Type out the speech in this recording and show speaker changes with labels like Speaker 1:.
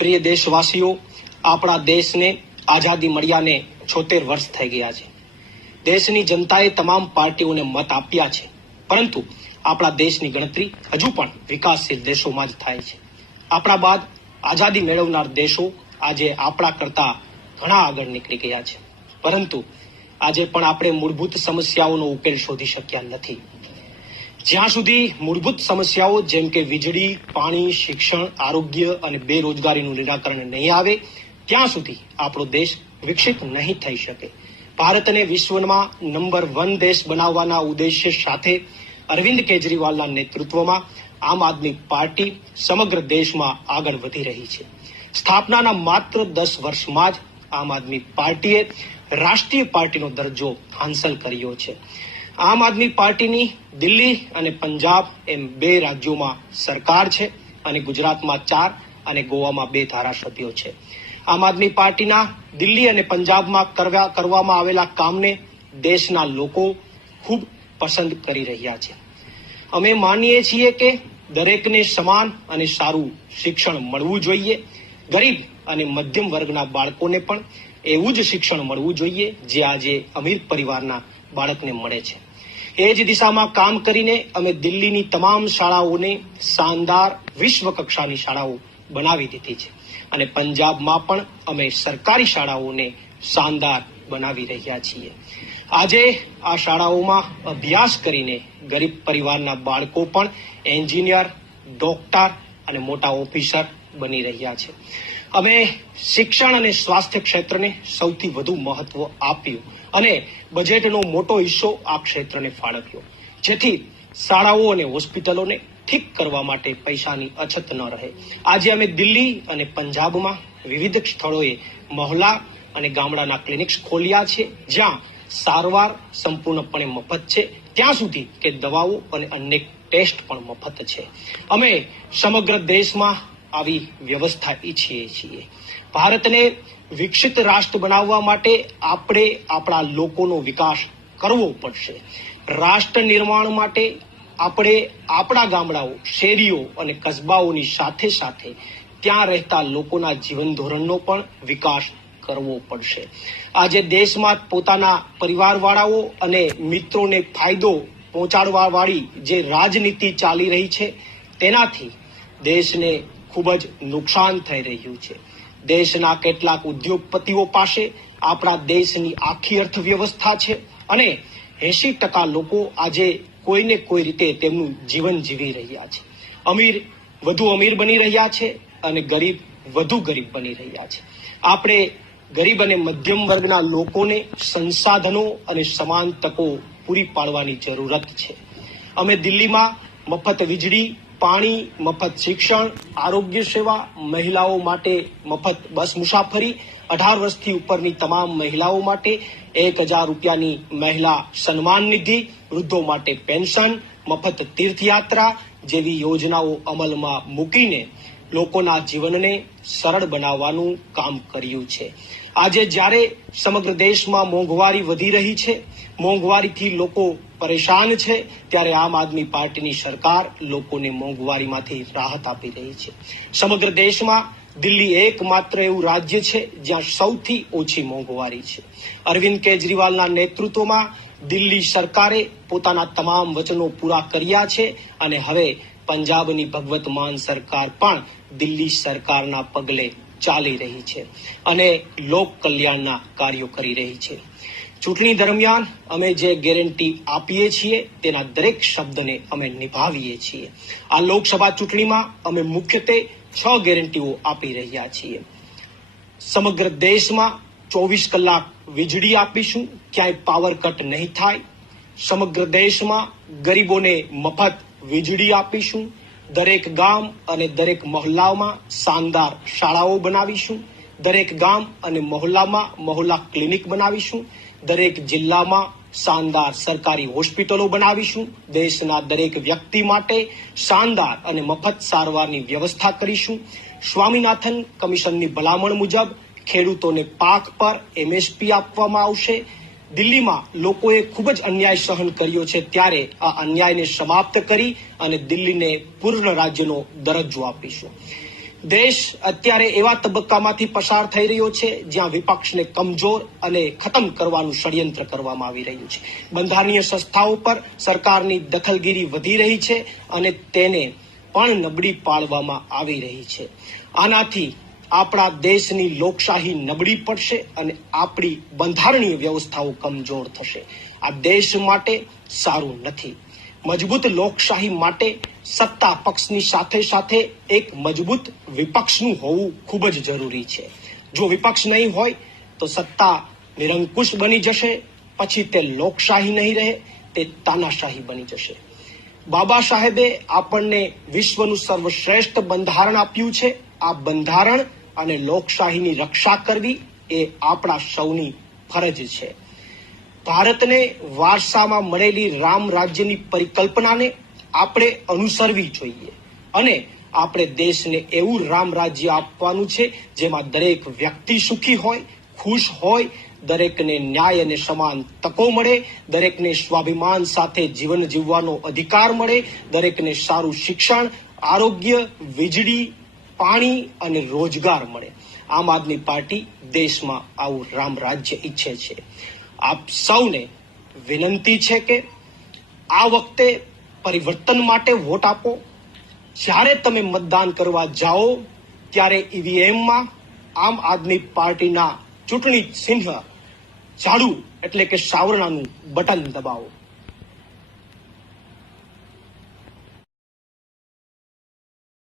Speaker 1: પ્રિય દેશવાસીઓ, આપણા દેશને આઝાદી મળ્યાને છોતેર વર્ષ થઈ ગયા છે. દેશની જનતાએ તમામ પાર્ટીઓને મત આપ્યા છે. પરંતુ આપણા દેશની ગણતરી હજુ પણ વિકાસશીલ દેશોમાં જ થાય છે. આપણા બાદ આઝાદી મેળવનાર દેશો આજે આપણા કરતા ઘણા આગળ નીકળી ગયા છે. પરંતુ આજે પણ આપણે મૂળભૂત સમસ્યાઓનો ઉકેલ શોધી શક્યા નથી. જ્યાં સુધી મૂળભૂત સમસ્યાઓ જેમ કે વીજળી, પાણી, શિક્ષણ, આરોગ્ય અને બેરોજગારીનું નિરાકરણ નહીં આવે, ત્યાં સુધી આપણો દેશ વિકસિત નહીં થઈ શકે. ભારતને વિશ્વમાં નંબર વન દેશ બનાવવાના ઉદ્દેશ્ય સાથે અરવિંદ કેજરીવાલના નેતૃત્વમાં આમ આદમી પાર્ટી સમગ્ર દેશમાં આગળ વધી રહી છે. સ્થાપનાના માત્ર દસ વર્ષમાં જ આમ આદમી પાર્ટીએ રાષ્ટ્રીય પાર્ટીનો દરજ્જો હાંસલ કર્યો છે. આમ આદમી પાર્ટીની દિલ્હી અને પંજાબ એમ બે રાજ્યોમાં સરકાર છે અને ગુજરાતમાં ચાર અને ગોવામાં બે ધારાસભ્યો છે. આમ આદમી પાર્ટીના દિલ્હી અને પંજાબમાં કરવા કરવામાં આવેલા કામને દેશના લોકો ખૂબ પસંદ કરી રહ્યા છે. અમે માનીએ છીએ કે દરેકને સમાન અને સારું શિક્ષણ મળવું જોઈએ. ગરીબ અને મધ્યમ વર્ગના બાળકોને પણ એવું જ શિક્ષણ મળવું જોઈએ જે આજે અમીર પરિવારના બાળકને મળે છે. એ જ દિશામાં કામ કરીને અમે દિલ્હીની તમામ શાળાઓને શાનદાર વિશ્વ કક્ષાની શાળાઓ બનાવી દીધી છે. અને પંજાબમાં પણ અમે સરકારી શાળાઓને શાનદાર બનાવી રહ્યા છીએ. આજે આ શાળાઓમાં અભ્યાસ કરીને ગરીબ પરિવારના બાળકો પણ એન્જિનિયર, ડોક્ટર અને મોટા ઓફિસર બની રહ્યા છે. અમે શિક્ષણ અને સ્વાસ્થ્ય ક્ષેત્રને સૌથી વધુ મહત્વ આપ્યું. અને બજેટનો મોટો હિસ્સો આ ક્ષેત્રને ફાળવ્યો. જેથી શાળાઓ અને હોસ્પિટલોને ઠીક કરવા માટે પૈસાની અછત ન રહે. આજે અમે દિલ્હી અને પંજાબમાં વિવિધ સ્થળોએ મહોલ્લા અને ગામડાના ક્લિનિક્સ ખોલ્યા છે, જ્યાં સારવાર સંપૂર્ણપણે મફત છે. ત્યાં સુધી કે દવાઓ અને અન્ય ટેસ્ટ પણ મફત છે. અમે સમગ્ર દેશમાં આવી વ્યવસ્થા ઈચ્છીએ છીએ. ભારતને વિકસિત રાષ્ટ્ર બનાવવા માટે આપણે આપણા લોકોનો વિકાસ કરવો પડશે. રાષ્ટ્ર નિર્માણ માટે આપણે આપણા ગામડાઓ, શેરીઓ અને કસ્બાઓની સાથે સાથે ત્યાં રહેતા લોકોના જીવન ધોરણનો પણ વિકાસ કરવો પડશે. આજે દેશમાં પોતાના પરિવારવાળાઓ અને મિત્રોને ફાયદો પહોંચાડવા વાળી જે રાજનીતિ ચાલી રહી છે, તેનાથી દેશને ખૂબ જ નુકસાન થઈ રહ્યું છે. દેશના કેટલાક ઉદ્યોગપતિઓ પાસે આપણા દેશની આખી અર્થવ્યવસ્થા છે અને એસી ટકા લોકો આજે કોઈને કોઈ રીતે તેમનું જીવન જીવી રહ્યા છે. અમીર વધુ અમીર બની રહ્યા છે અને ગરીબ વધુ ગરીબ બની રહ્યા છે. આપણે ગરીબ અને મધ્યમ વર્ગના લોકોને સંસાધનો અને સમાન તકો પૂરી પાડવાની જરૂરત છે. અમે દિલ્હીમાં મફત વીજળી પાણી, મફત શિક્ષણ, આરોગ્ય સેવા, મહિલાઓ માટે મફત બસ મુસાફરી, અઢાર વર્ષથી ઉપરની તમામ મહિલાઓ માટે એક હજાર રૂપિયાની મહિલા સન્માન નિધિ, વૃદ્ધો માટે પેન્શન, મફત તીર્થયાત્રા જેવી યોજનાઓ અમલમાં મૂકીને લોકોના જીવનને સરળ બનાવવાનું કામ કર્યું છે. આજે જ્યારે સમગ્ર દેશમાં મોંઘવારી વધી રહી છે, મોંઘવારીથી લોકો પરેશાન છે, ત્યારે આમ આદમી પાર્ટીની સરકાર લોકોને મોંઘવારીમાંથી રાહત આપી રહી છે. સમગ્ર દેશમાં દિલ્હી એકમાત્ર એવું રાજ્ય છે, જ્યાં સૌથી ઓછી મોંઘવારી છે. અરવિંદ કેજરીવાલના નેતૃત્વમાં દિલ્હી સરકારે પોતાના તમામ વચનો પૂરા કર્યા છે અને હવે પંજાબની ભગવત માન સરકાર પણ દિલ્હી સરકારના પગલે ચાલી રહી છે અને લોક કલ્યાણના કાર્યો કરી રહી છે. ચૂંટણી દરમિયાન અમે જે ગેરંટી આપીએ છીએ, તેના દરેક શબ્દને અમે નિભાવીએ છીએ. આ લોકસભા ચૂંટણીમાં અમે મુખ્યત્વે છ ગેરંટીઓ આપી રહ્યા છીએ. સમગ્ર દેશમાં ચોવીસ કલાક વીજળી આપીશું, ક્યાંય પાવર કટ નહીં થાય. સમગ્ર દેશમાં ગરીબોને મફત વીજળી આપીશું. દરેક ગામ અને દરેક મહોલ્લામાં શાનદાર શાળાઓ બનાવીશું. દરેક ગામ અને મહોલ્લામાં મહોલ્લા ક્લિનિક બનાવીશું. દરેક જિલ્લામાં શાનદાર સરકારી હોસ્પિટલો બનાવીશું. દેશના દરેક વ્યક્તિ માટે શાનદાર અને મફત સારવારની વ્યવસ્થા કરીશું. સ્વામીનાથન કમિશનની ભલામણ મુજબ ખેડૂતોને પાક પર એમએસપી આપવામાં આવશે. દિલ્હીમાં લોકોએ ખૂબ જ અન્યાય સહન કર્યો છે ત્યારે આ અન્યાયને સમાપ્ત કરી અને દિલ્હીને પૂર્ણ રાજ્યનો દરજ્જો આપીશું. દેશ અત્યારે એવા તબક્કામાંથી પસાર થઈ રહ્યો છે, જ્યાં વિપક્ષને કમજોર અને ખતમ કરવાનું ષડયંત્ર કરવામાં આવી રહ્યું છે. બંધારણીય સંસ્થાઓ પર સરકારની દખલગીરી વધી રહી છે અને તેને પણ નબળી પાડવામાં આવી રહી છે. આનાથી આપણા દેશની લોકશાહી નબળી પડશે અને આપણી બંધારણીય વ્યવસ્થાઓ કમજોર થશે. આ દેશ માટે સારું નથી. મજબૂત લોકશાહી માટે સત્તા પક્ષની સાથે સાથે એક મજબૂત વિપક્ષનું હોવું ખૂબ જ જરૂરી છે. જો વિપક્ષ નહીં હોય, તો સત્તા નિરંકુશ બની જશે, પછી તે લોકશાહી નહીં રહે, તે તાનાશાહી બની જશે. બાબા સાહેબે આપણને વિશ્વનું સર્વશ્રેષ્ઠ બંધારણ આપ્યું છે. આ બંધારણ અને લોકશાહીની રક્ષા કરવી એ આપણા સૌની ફરજ છે. ભારતને વારસામાં મળેલી રામ રાજ્યની પરિકલ્પનાને આપણે અનુસરવી જોઈએ અને આપણે દેશને એવું રામ રાજ્ય આપવાનું છે જેમાં દરેક વ્યક્તિ સુખી હોય, ખુશ હોય, દરેકને ન્યાય અને સમાન તકો મળે, દરેકને સ્વાભિમાન સાથે જીવન જીવવાનો અધિકાર મળે, દરેકને સારું શિક્ષણ, આરોગ્ય, વીજળી, પાણી અને રોજગાર મળે. આમ આદમી પાર્ટી દેશમાં આવું રામ રાજ્ય ઈચ્છે છે. આપ સૌને વિનંતી છે કે આ વખતે પરિવર્તન માટે વોટ આપો. જ્યારે તમે મતદાન કરવા જાઓ, ત્યારે ઈવીએમમાં આમ આદમી પાર્ટીના ચૂંટણી ચિહ્ન ઝાડુ એટલે કે સાવરણાનું બટન દબાવો.